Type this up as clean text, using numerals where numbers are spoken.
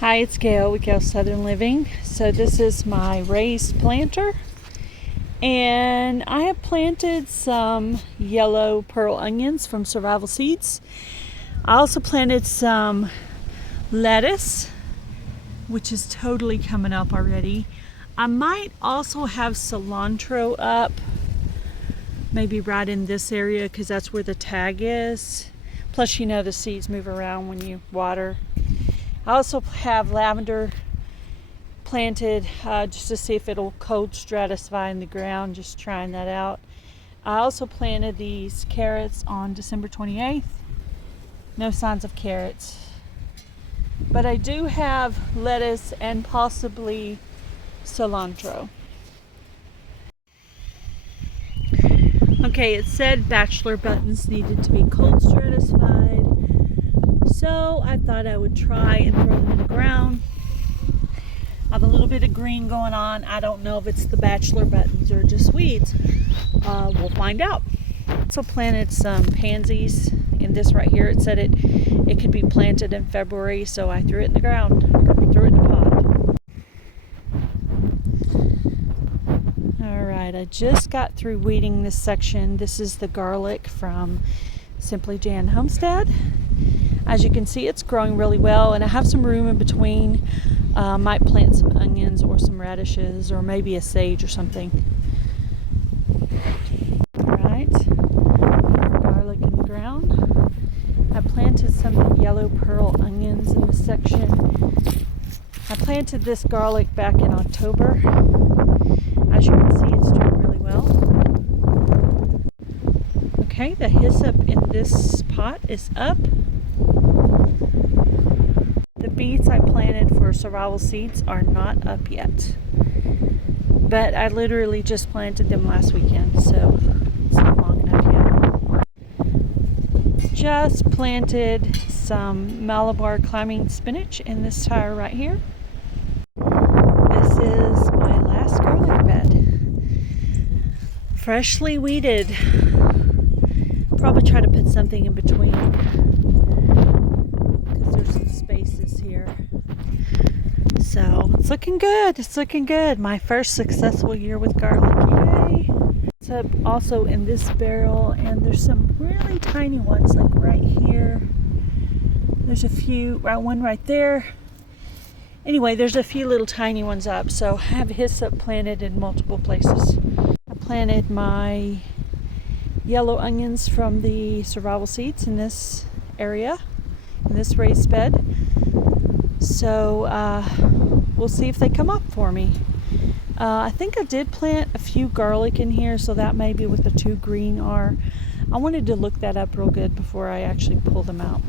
Hi, it's Gail with Gail Southern Living. So this is my raised planter, and I have planted some yellow pearl onions from survival seeds. I also planted some lettuce, which is totally coming up already. I might also have cilantro up, maybe right in this area because that's where the tag is. Plus, you know, the seeds move around when you water. I also have lavender planted just to see if it'll cold stratify in the ground, just trying that out. I also planted these carrots on December 28th. No signs of carrots. But I do have lettuce and possibly cilantro. Okay, it said bachelor buttons needed to be cold stratified. So I thought I would try and throw them in the ground. I have a little bit of green going on. I don't know if it's the bachelor buttons or just weeds. We'll find out. Also planted some pansies in this right here. It said it could be planted in February, so I threw it in the ground, or threw it in the pot. Alright, I just got through weeding this section. This is the garlic from Simply Jan Homestead. As you can see, it's growing really well, and I have some room in between. Might plant some onions or some radishes or maybe a sage or something. Alright, garlic in the ground. I planted some yellow pearl onions in this section. I planted this garlic back in October. As you can see, it's doing really well. Okay, the hyssop in this pot is up. The beets I planted for survival seeds are not up yet, but I literally just planted them last weekend, so it's not long enough yet. Just planted some Malabar climbing spinach in this tire right here. This is my last garlic bed, freshly weeded. Probably try to put something in between because there's some spaces here. So it's looking good. It's looking good. My first successful year with garlic. Yay! It's up also in this barrel, and there's some really tiny ones like right here. There's a few, one right there. Anyway, there's a few little tiny ones up. So I have hyssop planted in multiple places. I planted my yellow onions from the survival seeds in this area, in this raised bed. So we'll see if they come up for me. I think I did plant a few garlic in here, so that may be what the two green are. I wanted to look that up real good before I actually pull them out.